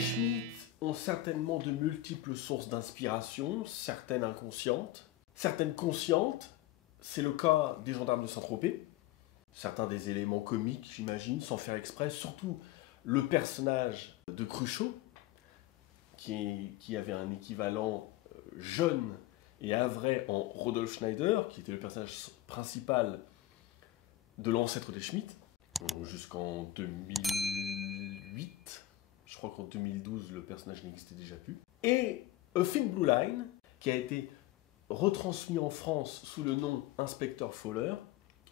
Les Schmitt ont certainement de multiples sources d'inspiration, certaines inconscientes, certaines conscientes. C'est le cas des Gendarmes de Saint-Tropez. Certains des éléments comiques, j'imagine, sans faire exprès. Surtout le personnage de Cruchot, qui avait un équivalent jeune et vrai en Rodolphe Schneider, qui était le personnage principal de l'ancêtre des Schmitt, jusqu'en 2008. Je crois qu'en 2012, le personnage n'existait déjà plus. Et A Thin Blue Line, qui a été retransmis en France sous le nom Inspecteur Fowler,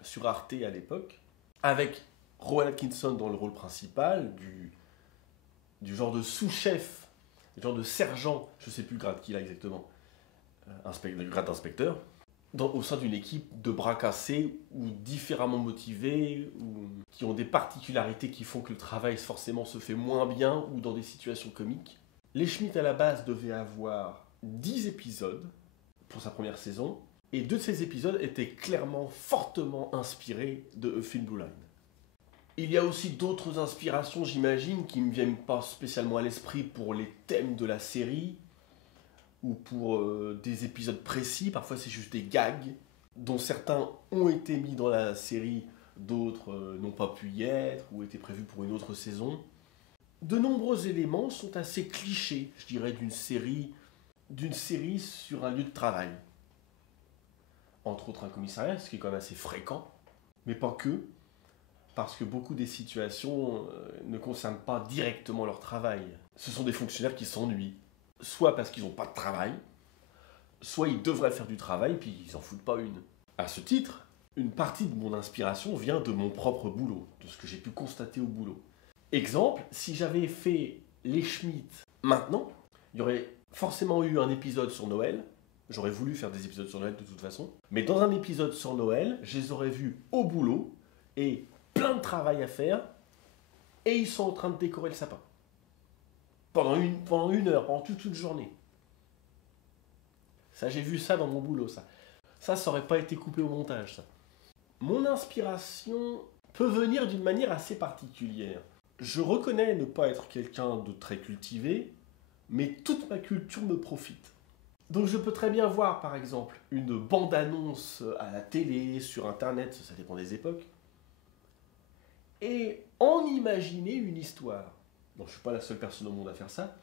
sur Arte à l'époque, avec Rowan Atkinson dans le rôle principal, du genre de sous-chef, du genre de sergent, je ne sais plus le grade qu'il a exactement, le grade d'inspecteur, au sein d'une équipe de bras cassés ou différemment motivés, ou qui ont des particularités qui font que le travail forcément se fait moins bien ou dans des situations comiques. Les Schmitt à la base devaient avoir 10 épisodes pour sa première saison, et 2 de ces épisodes étaient clairement, fortement inspirés de A Thin Blue Line. Il y a aussi d'autres inspirations, j'imagine, qui ne me viennent pas spécialement à l'esprit pour les thèmes de la série, ou pour des épisodes précis. Parfois c'est juste des gags, dont certains ont été mis dans la série, d'autres n'ont pas pu y être, ou étaient prévus pour une autre saison. De nombreux éléments sont assez clichés, je dirais, d'une série sur un lieu de travail. Entre autres un commissariat, ce qui est quand même assez fréquent, mais pas que, parce que beaucoup des situations ne concernent pas directement leur travail. Ce sont des fonctionnaires qui s'ennuient, soit parce qu'ils n'ont pas de travail, soit ils devraient faire du travail, puis ils n'en foutent pas une. À ce titre, une partie de mon inspiration vient de mon propre boulot, de ce que j'ai pu constater au boulot. Exemple, si j'avais fait les Schmitt maintenant, il y aurait forcément eu un épisode sur Noël. J'aurais voulu faire des épisodes sur Noël de toute façon. Mais dans un épisode sur Noël, je les aurais vus au boulot et plein de travail à faire. Et ils sont en train de décorer le sapin. Pendant une heure, pendant toute une journée. Ça, j'ai vu ça dans mon boulot, ça. Ça aurait pas été coupé au montage, ça. Mon inspiration peut venir d'une manière assez particulière. Je reconnais ne pas être quelqu'un de très cultivé, mais toute ma culture me profite. Donc je peux très bien voir, par exemple, une bande-annonce à la télé, sur Internet, ça dépend des époques, et en imaginer une histoire. Bon, je ne suis pas la seule personne au monde à faire ça.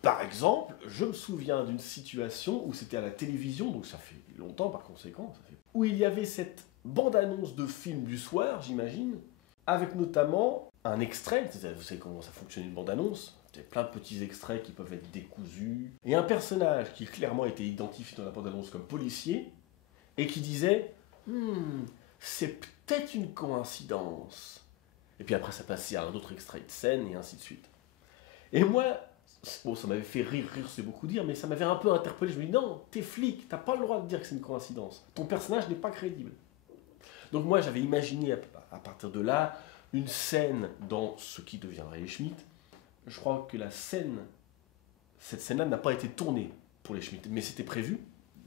Par exemple, je me souviens d'une situation où c'était à la télévision, donc ça fait longtemps par conséquent, où il y avait cette bande-annonce de film du soir, j'imagine, avec notamment un extrait, vous savez comment ça fonctionne une bande-annonce, il y a plein de petits extraits qui peuvent être décousus, et un personnage qui clairement était identifié dans la bande-annonce comme policier, et qui disait « c'est peut-être une coïncidence ». Et puis après ça passait à un autre extrait de scène, et ainsi de suite. Et moi, bon, ça m'avait fait rire c'est beaucoup dire, mais ça m'avait un peu interpellé. Je me dis, non, t'es flic, t'as pas le droit de dire que c'est une coïncidence. Ton personnage n'est pas crédible. Donc moi, j'avais imaginé, à partir de là, une scène dans ce qui deviendrait les Schmitt. Je crois que cette scène-là n'a pas été tournée pour les Schmitt, mais c'était prévu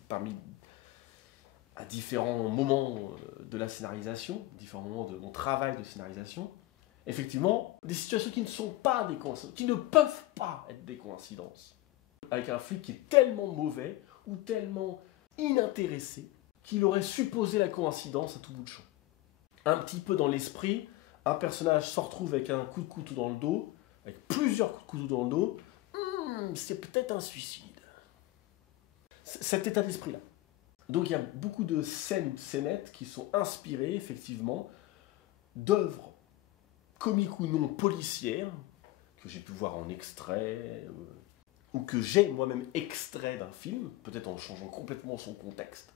à différents moments de la scénarisation, différents moments de mon travail de scénarisation. Effectivement, des situations qui ne sont pas des coïncidences, qui ne peuvent pas être des coïncidences. Avec un flic qui est tellement mauvais ou tellement inintéressé qu'il aurait supposé la coïncidence à tout bout de champ. Un petit peu dans l'esprit, un personnage se retrouve avec un coup de couteau dans le dos, avec plusieurs coups de couteau dans le dos, c'est peut-être un suicide. Cet état d'esprit-là. Donc il y a beaucoup de scénettes qui sont inspirées, effectivement, d'œuvres comiques ou non policières, que j'ai pu voir en extrait, ou que j'ai moi-même extrait d'un film, peut-être en changeant complètement son contexte,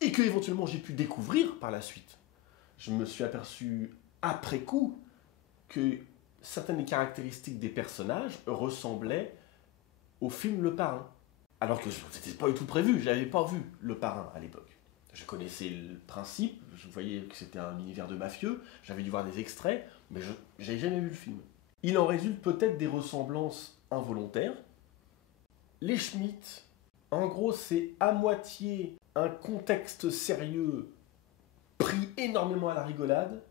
et que éventuellement j'ai pu découvrir par la suite. Je me suis aperçu après coup que certaines des caractéristiques des personnages ressemblaient au film Le Parrain. Alors que c'était pas du tout prévu, j'avais pas vu Le Parrain à l'époque. Je connaissais le principe, je voyais que c'était un univers de mafieux, j'avais dû voir des extraits, mais je n'avais jamais vu le film. Il en résulte peut-être des ressemblances involontaires. Les Schmitt, en gros, c'est à moitié un contexte sérieux pris énormément à la rigolade,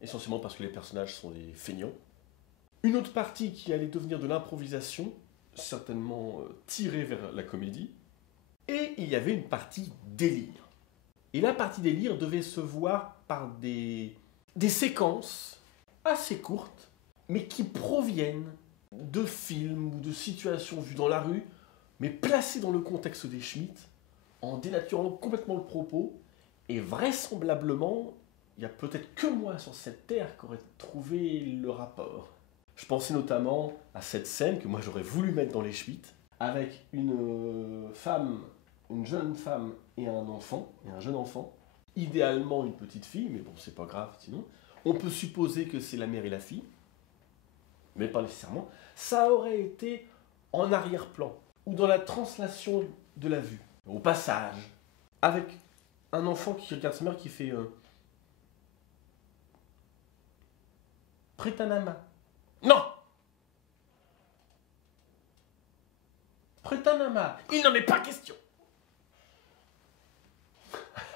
essentiellement parce que les personnages sont des feignants, Une autre partie qui allait devenir de l'improvisation, certainement tirée vers la comédie. Et il y avait une partie délire. Et la partie délire devait se voir par des séquences assez courtes, mais qui proviennent de films ou de situations vues dans la rue, mais placées dans le contexte des Schmitt, en dénaturant complètement le propos, et vraisemblablement, il n'y a peut-être que moi sur cette terre qui aurait trouvé le rapport. Je pensais notamment à cette scène que moi j'aurais voulu mettre dans les Schmitt, avec une jeune femme et un jeune enfant, idéalement une petite fille, mais bon, c'est pas grave sinon. On peut supposer que c'est la mère et la fille, mais pas nécessairement. Ça aurait été en arrière-plan, ou dans la translation de la vue, au passage, avec un enfant qui regarde sa mère qui fait Prétanama. Non! Prétanama. Il n'en est pas question.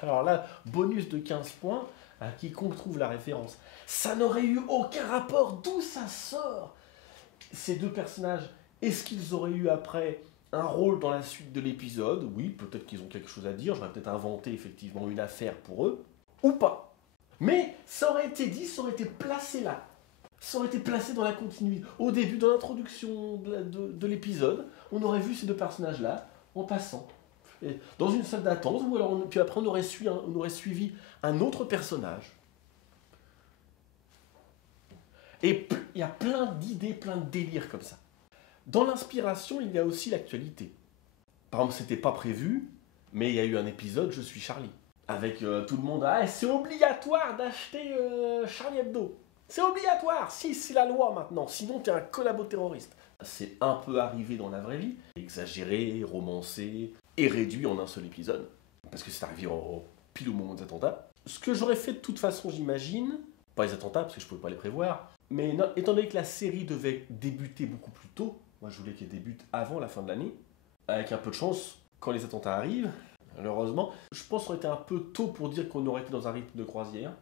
Alors là, bonus de 15 points à quiconque trouve la référence. Ça n'aurait eu aucun rapport. D'où ça sort? Ces deux personnages, est-ce qu'ils auraient eu après un rôle dans la suite de l'épisode? Oui, peut-être qu'ils ont quelque chose à dire. J'aurais peut-être inventé effectivement une affaire pour eux. Ou pas. Mais ça aurait été dit, ça aurait été placé là. Ça aurait été placé dans la continuité. Au début, dans l'introduction de l'épisode, on aurait vu ces deux personnages-là en passant. Et dans une salle d'attente, ou alors puis après on aurait suivi un autre personnage. Et il y a plein d'idées, plein de délires comme ça. Dans l'inspiration, il y a aussi l'actualité. Par exemple, c'était pas prévu, mais il y a eu un épisode Je suis Charlie. Avec tout le monde, ah, c'est obligatoire d'acheter Charlie Hebdo. C'est obligatoire, si c'est la loi maintenant, sinon t'es un collabo terroriste. C'est un peu arrivé dans la vraie vie, exagéré, romancé et réduit en un seul épisode, parce que c'est arrivé pile au moment des attentats. Ce que j'aurais fait de toute façon, j'imagine, pas les attentats parce que je pouvais pas les prévoir, mais non, étant donné que la série devait débuter beaucoup plus tôt, moi je voulais qu'elle débute avant la fin de l'année, avec un peu de chance, quand les attentats arrivent, malheureusement, je pense que ça aurait été un peu tôt pour dire qu'on aurait été dans un rythme de croisière,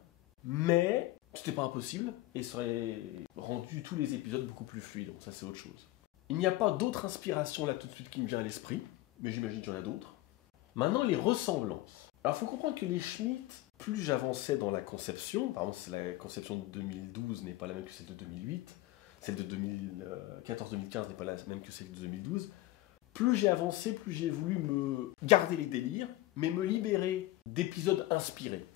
mais c'était pas impossible, et ça aurait rendu tous les épisodes beaucoup plus fluides, donc ça c'est autre chose. Il n'y a pas d'autre inspiration là tout de suite qui me vient à l'esprit, mais j'imagine qu'il y en a d'autres. Maintenant, les ressemblances. Alors il faut comprendre que les Schmitt, plus j'avançais dans la conception, par exemple la conception de 2012 n'est pas la même que celle de 2008, celle de 2014-2015 n'est pas la même que celle de 2012, plus j'ai avancé, plus j'ai voulu me garder les délires, mais me libérer d'épisodes inspirés.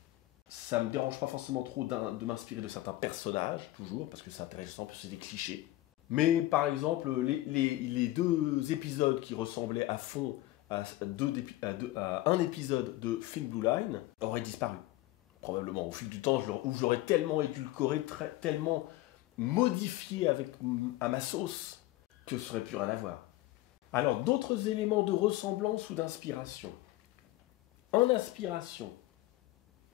Ça me dérange pas forcément trop de m'inspirer de certains personnages, toujours, parce que c'est intéressant, parce que c'est des clichés. Mais par exemple, les deux épisodes qui ressemblaient à fond à un épisode de Thin Blue Line auraient disparu. Probablement, au fil du temps, où j'aurais tellement édulcoré, tellement modifié à ma sauce, que ça n'aurait plus rien à voir. Alors, d'autres éléments de ressemblance ou d'inspiration. En inspiration,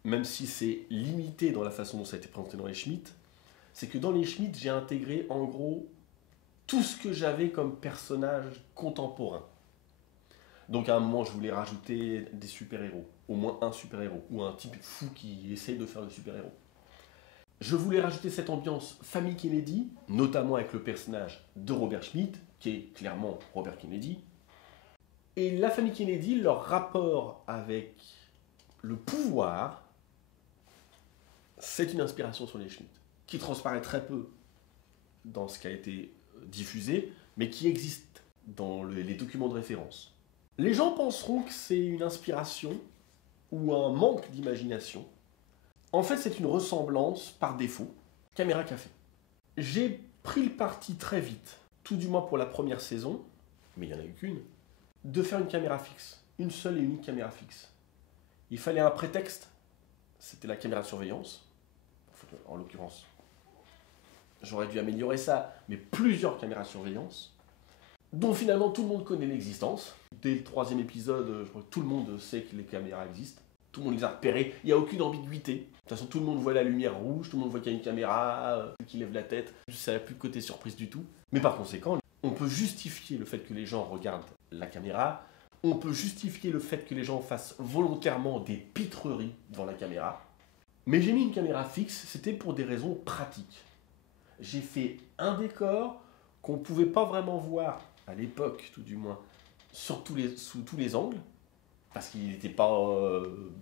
même si c'est limité dans la façon dont ça a été présenté dans les Schmitt, c'est que dans les Schmitt, j'ai intégré en gros tout ce que j'avais comme personnage contemporain. Donc à un moment, je voulais rajouter des super-héros, au moins un super-héros, ou un type fou qui essaye de faire le super-héros. Je voulais rajouter cette ambiance famille Kennedy, notamment avec le personnage de Robert Schmitt, qui est clairement Robert Kennedy. Et la famille Kennedy, leur rapport avec le pouvoir, c'est une inspiration sur les Schmitt, qui transparaît très peu dans ce qui a été diffusé, mais qui existe dans les documents de référence. Les gens penseront que c'est une inspiration ou un manque d'imagination. En fait, c'est une ressemblance par défaut. Caméra café. J'ai pris le parti très vite, tout du moins pour la première saison, mais il n'y en a eu qu'une, de faire une caméra fixe. Une seule et unique caméra fixe. Il fallait un prétexte, c'était la caméra de surveillance. En l'occurrence, j'aurais dû améliorer ça, mais plusieurs caméras de surveillance, dont finalement tout le monde connaît l'existence. Dès le 3e épisode, je crois que tout le monde sait que les caméras existent. Tout le monde les a repérées, il n'y a aucune ambiguïté. De toute façon, tout le monde voit la lumière rouge, tout le monde voit qu'il y a une caméra, qui lève la tête. Ça n'a plus de côté surprise du tout. Mais par conséquent, on peut justifier le fait que les gens regardent la caméra, on peut justifier le fait que les gens fassent volontairement des pitreries devant la caméra. Mais j'ai mis une caméra fixe, c'était pour des raisons pratiques. j'ai fait un décor qu'on ne pouvait pas vraiment voir, à l'époque tout du moins, sous tous les angles, parce qu'il n'était pas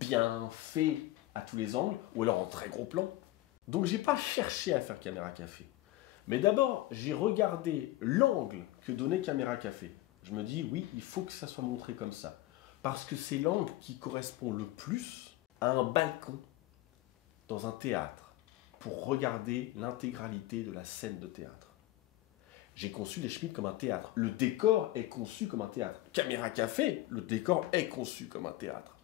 bien fait à tous les angles, ou alors en très gros plan. Donc j'ai pas cherché à faire Caméra Café. Mais d'abord, j'ai regardé l'angle que donnait Caméra Café. Je me dis, oui, il faut que ça soit montré comme ça. Parce que c'est l'angle qui correspond le plus à un balcon dans un théâtre pour regarder l'intégralité de la scène de théâtre. J'ai conçu les Schmitt comme un théâtre. Le décor est conçu comme un théâtre. Caméra Café, le décor est conçu comme un théâtre.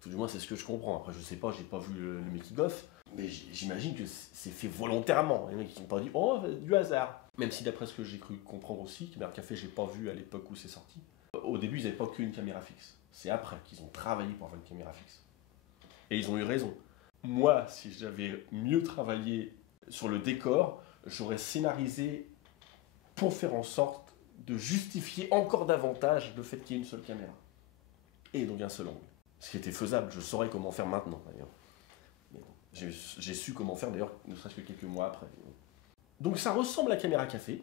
Tout du moins, c'est ce que je comprends. Après, je sais pas, j'ai pas vu le making-of, mais j'imagine que c'est fait volontairement. Les mecs n'ont pas dit, oh, du hasard. Même si d'après ce que j'ai cru comprendre aussi, Caméra Café, j'ai pas vu à l'époque où c'est sorti. Au début, ils n'avaient pas qu'une caméra fixe. C'est après qu'ils ont travaillé pour avoir une caméra fixe. Et ils ont eu raison. Moi, si j'avais mieux travaillé sur le décor, j'aurais scénarisé pour faire en sorte de justifier encore davantage le fait qu'il y ait une seule caméra. Et donc un seul angle. Ce qui était faisable, je saurais comment faire maintenant d'ailleurs. J'ai su comment faire d'ailleurs, ne serait-ce que quelques mois après. Donc ça ressemble à Caméra Café.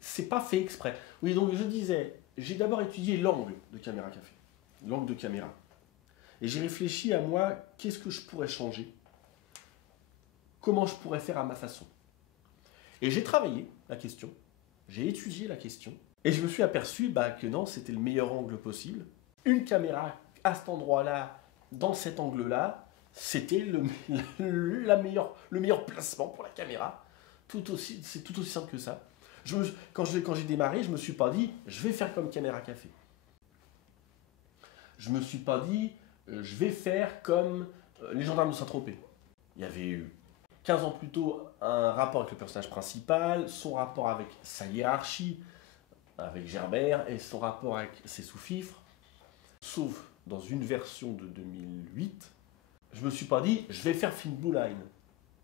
C'est pas fait exprès. Oui, donc je disais, j'ai d'abord étudié l'angle de Caméra Café. L'angle de caméra. Et j'ai réfléchi à moi, qu'est-ce que je pourrais changer? Comment je pourrais faire à ma façon? Et j'ai travaillé la question, j'ai étudié la question, et je me suis aperçu que non, c'était le meilleur angle possible. Une caméra à cet endroit-là, dans cet angle-là, c'était le meilleur placement pour la caméra. C'est tout aussi simple que ça. Quand j'ai démarré, je ne me suis pas dit, je vais faire comme Caméra Café. Je ne me suis pas dit, je vais faire comme les gendarmes de Saint-Tropez. Il y avait eu 15 ans plus tôt, un rapport avec le personnage principal, son rapport avec sa hiérarchie, avec Gerbert, et son rapport avec ses sous-fifres. Sauf dans une version de 2008, je me suis pas dit, je vais faire Thin Blue Line,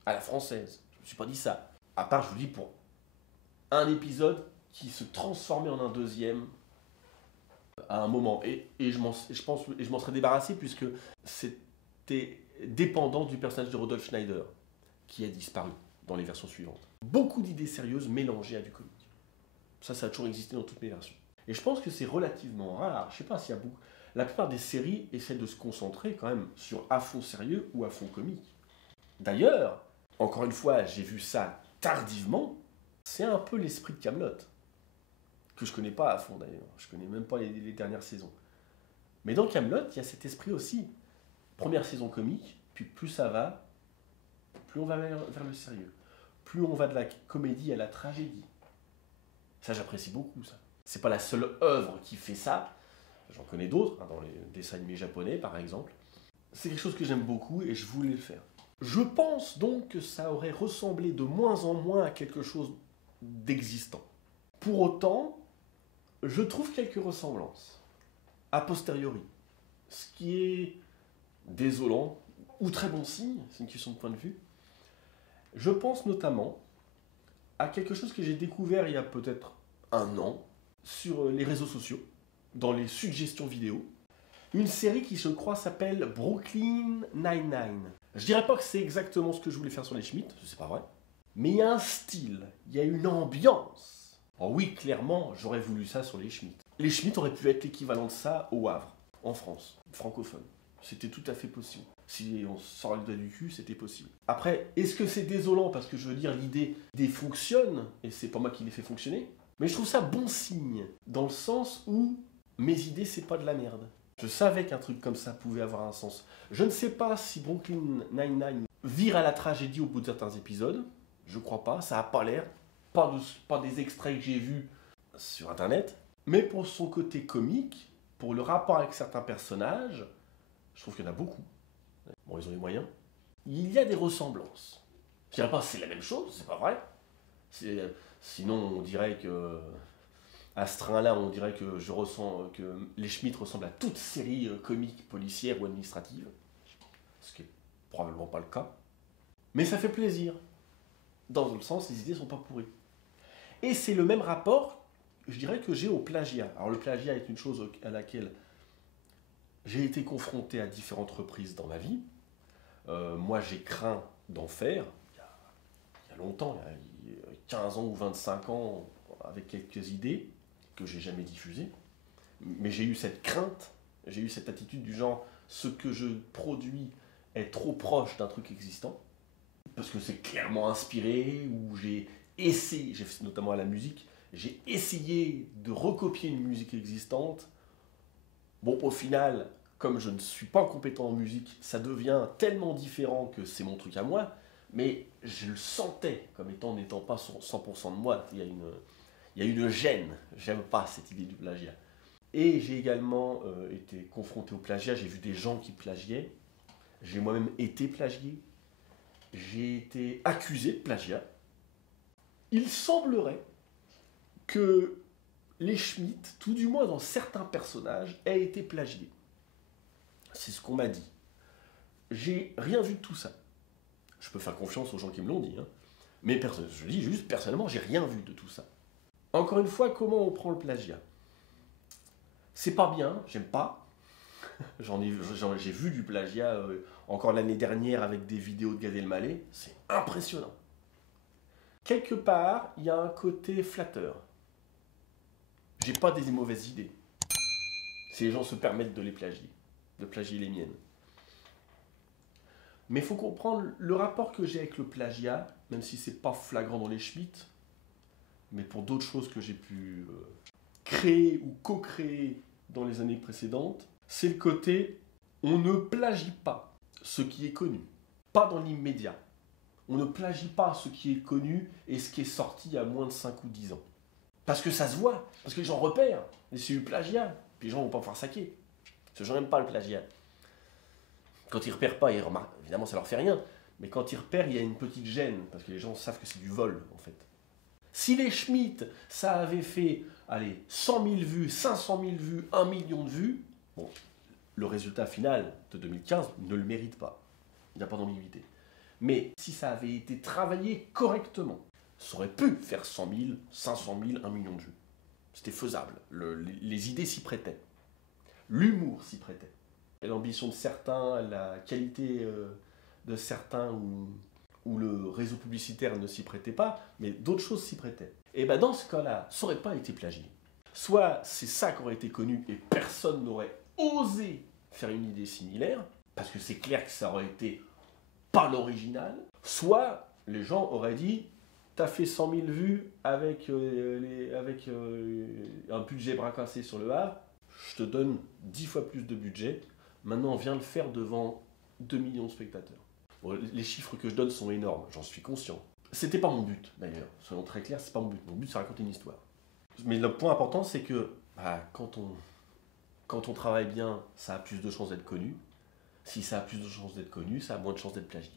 à la française. Je me suis pas dit ça. À part, je vous dis, pour un épisode qui se transformait en un deuxième à un moment. Et je m'en serais débarrassé puisque c'était dépendant du personnage de Rudolf Schneider, qui a disparu dans les versions suivantes. Beaucoup d'idées sérieuses mélangées à du comique. Ça a toujours existé dans toutes mes versions. Et je pense que c'est relativement rare. Je sais pas s'il y a beaucoup. La plupart des séries essaient de se concentrer quand même sur à fond sérieux ou à fond comique. D'ailleurs, encore une fois, j'ai vu ça tardivement. C'est un peu l'esprit de Kaamelott, que je connais pas à fond d'ailleurs. Je connais même pas les dernières saisons. Mais dans Kaamelott, il y a cet esprit aussi. Première saison comique, puis plus ça va, plus on va vers le sérieux. Plus on va de la comédie à la tragédie. Ça, j'apprécie beaucoup, ça. C'est pas la seule œuvre qui fait ça. J'en connais d'autres, dans les dessins animés japonais, par exemple. C'est quelque chose que j'aime beaucoup et je voulais le faire. Je pense donc que ça aurait ressemblé de moins en moins à quelque chose d'existant. Pour autant, je trouve quelques ressemblances, a posteriori. Ce qui est désolant, ou très bon signe, c'est une question de point de vue. Je pense notamment à quelque chose que j'ai découvert il y a peut-être un an, sur les réseaux sociaux, dans les suggestions vidéo. Une série qui, je crois, s'appelle Brooklyn Nine-Nine. Je dirais pas que c'est exactement ce que je voulais faire sur les Schmitt, c'est pas vrai. Mais il y a un style, il y a une ambiance. Oh oui, clairement, j'aurais voulu ça sur les Schmitt. Les Schmitt auraient pu être l'équivalent de ça au Havre, en France, francophone. C'était tout à fait possible. Si on sort le doigt du cul, c'était possible. Après, est-ce que c'est désolant? Parce que je veux dire, l'idée fonctionne, et c'est pas moi qui les fait fonctionner. Mais je trouve ça bon signe, dans le sens où mes idées, c'est pas de la merde. Je savais qu'un truc comme ça pouvait avoir un sens. Je ne sais pas si Brooklyn Nine-Nine vire à la tragédie au bout de certains épisodes. Je crois pas, ça a pas l'air. Pas des extraits que j'ai vus sur internet. Mais pour son côté comique, pour le rapport avec certains personnages, je trouve qu'il y en a beaucoup. Bon, ils ont les moyens. Il y a des ressemblances. Je dirais pas que c'est la même chose, c'est pas vrai. Sinon, on dirait que à ce train-là, on dirait que je ressens que les Schmitt ressemblent à toute série comique, policière ou administrative. Ce qui est probablement pas le cas. Mais ça fait plaisir. Dans le sens, les idées sont pas pourries. Et c'est le même rapport, je dirais, que j'ai au plagiat. Alors le plagiat est une chose à laquelle j'ai été confronté à différentes reprises dans ma vie. Moi, j'ai craint d'en faire, il y a y a longtemps, il y a 15 ans ou 25 ans, avec quelques idées que j'ai jamais diffusées. Mais j'ai eu cette crainte, j'ai eu cette attitude du genre, ce que je produis est trop proche d'un truc existant, parce que c'est clairement inspiré, ou j'ai essayé, notamment à la musique, j'ai essayé de recopier une musique existante. Bon, au final, comme je ne suis pas compétent en musique, ça devient tellement différent que c'est mon truc à moi, mais je le sentais comme étant n'étant pas 100% de moi. Il y a une gêne, j'aime pas cette idée du plagiat. Et j'ai également été confronté au plagiat, j'ai vu des gens qui plagiaient, j'ai moi-même été plagié, j'ai été accusé de plagiat. Il semblerait que les Schmitt, tout du moins dans certains personnages, aient été plagiés. C'est ce qu'on m'a dit. J'ai rien vu de tout ça. Je peux faire confiance aux gens qui me l'ont dit, hein. Mais je dis juste, personnellement, j'ai rien vu de tout ça. Encore une fois, comment on prend le plagiat? C'est pas bien, j'aime pas. J'ai vu du plagiat encore l'année dernière avec des vidéos de Gad Elmaleh. C'est impressionnant. Quelque part, il y a un côté flatteur. J'ai pas des mauvaises idées. Si les gens se permettent de les plagier, de plagier les miennes. Mais il faut comprendre le rapport que j'ai avec le plagiat, même si c'est pas flagrant dans les Schmitt, mais pour d'autres choses que j'ai pu créer ou co-créer dans les années précédentes, c'est le côté on ne plagie pas ce qui est connu, pas dans l'immédiat. On ne plagie pas ce qui est connu et ce qui est sorti il y a moins de 5 ou 10 ans. Parce que ça se voit, parce que les gens repèrent. Et c'est du plagiat, puis les gens ne vont pas faire saquer. Parce que les gens n'aiment pas le plagiat. Quand ils ne repèrent pas, ils remarquent, évidemment ça leur fait rien, mais quand ils repèrent, il y a une petite gêne, parce que les gens savent que c'est du vol, en fait. Si les Schmitt, ça avait fait, allez, 100 000 vues, 500 000 vues, 1 million de vues, bon, le résultat final de 2015 ne le mérite pas. Il n'y a pas d'ambiguïté. Mais si ça avait été travaillé correctement, ça aurait pu faire 100 000, 500 000, 1 million de vues. C'était faisable. Les idées s'y prêtaient. L'humour s'y prêtait. Et l'ambition de certains, la qualité de certains où le réseau publicitaire ne s'y prêtait pas, mais d'autres choses s'y prêtaient. Et bien dans ce cas-là, ça n'aurait pas été plagié. Soit c'est ça qui aurait été connu et personne n'aurait osé faire une idée similaire, parce que c'est clair que ça aurait été pas l'original, soit les gens auraient dit t'as fait 100 000 vues avec un budget bras cassé sur le Havre, je te donne 10 fois plus de budget, maintenant viens le faire devant 2 millions de spectateurs. Bon, les chiffres que je donne sont énormes, j'en suis conscient. C'était pas mon but d'ailleurs, soyons très clairs, c'est pas mon but. Mon but c'est raconter une histoire. Mais le point important c'est que quand on travaille bien, ça a plus de chances d'être connu. Si ça a plus de chances d'être connu, ça a moins de chances d'être plagié.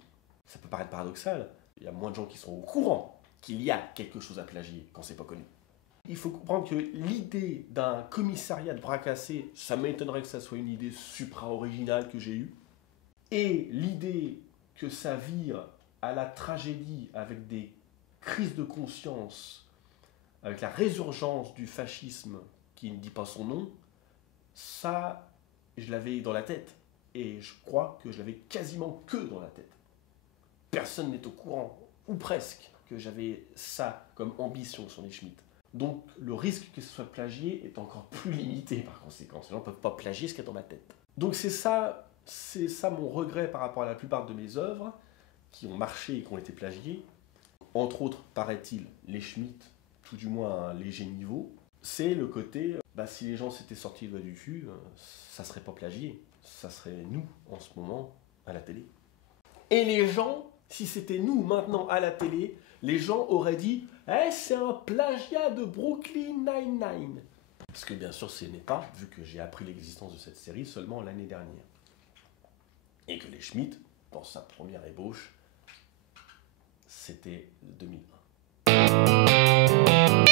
Ça peut paraître paradoxal, il y a moins de gens qui sont au courant qu'il y a quelque chose à plagier quand c'est pas connu. Il faut comprendre que l'idée d'un commissariat de bras cassés, ça m'étonnerait que ça soit une idée supra-originale que j'ai eue. Et l'idée que ça vire à la tragédie avec des crises de conscience, avec la résurgence du fascisme qui ne dit pas son nom, ça, je l'avais dans la tête. Et je crois que je l'avais quasiment que dans la tête. Personne n'est au courant, ou presque, que j'avais ça comme ambition sur les Schmitt. Donc le risque que ce soit plagié est encore plus limité par conséquent. Les gens ne peuvent pas plagier ce qu'il y a dans ma tête. Donc c'est ça mon regret par rapport à la plupart de mes œuvres qui ont marché et qui ont été plagiées. Entre autres, paraît-il, les Schmitt, tout du moins à un léger niveau. C'est le côté, si les gens s'étaient sortis le doigt du cul, ça ne serait pas plagié. Ça serait nous, en ce moment, à la télé. Et les gens, si c'était nous, maintenant, à la télé, les gens auraient dit « c'est un plagiat de Brooklyn Nine-Nine ». Parce que bien sûr, ce n'est pas, vu que j'ai appris l'existence de cette série seulement l'année dernière. Et que les Schmitt, dans sa première ébauche, c'était 2001.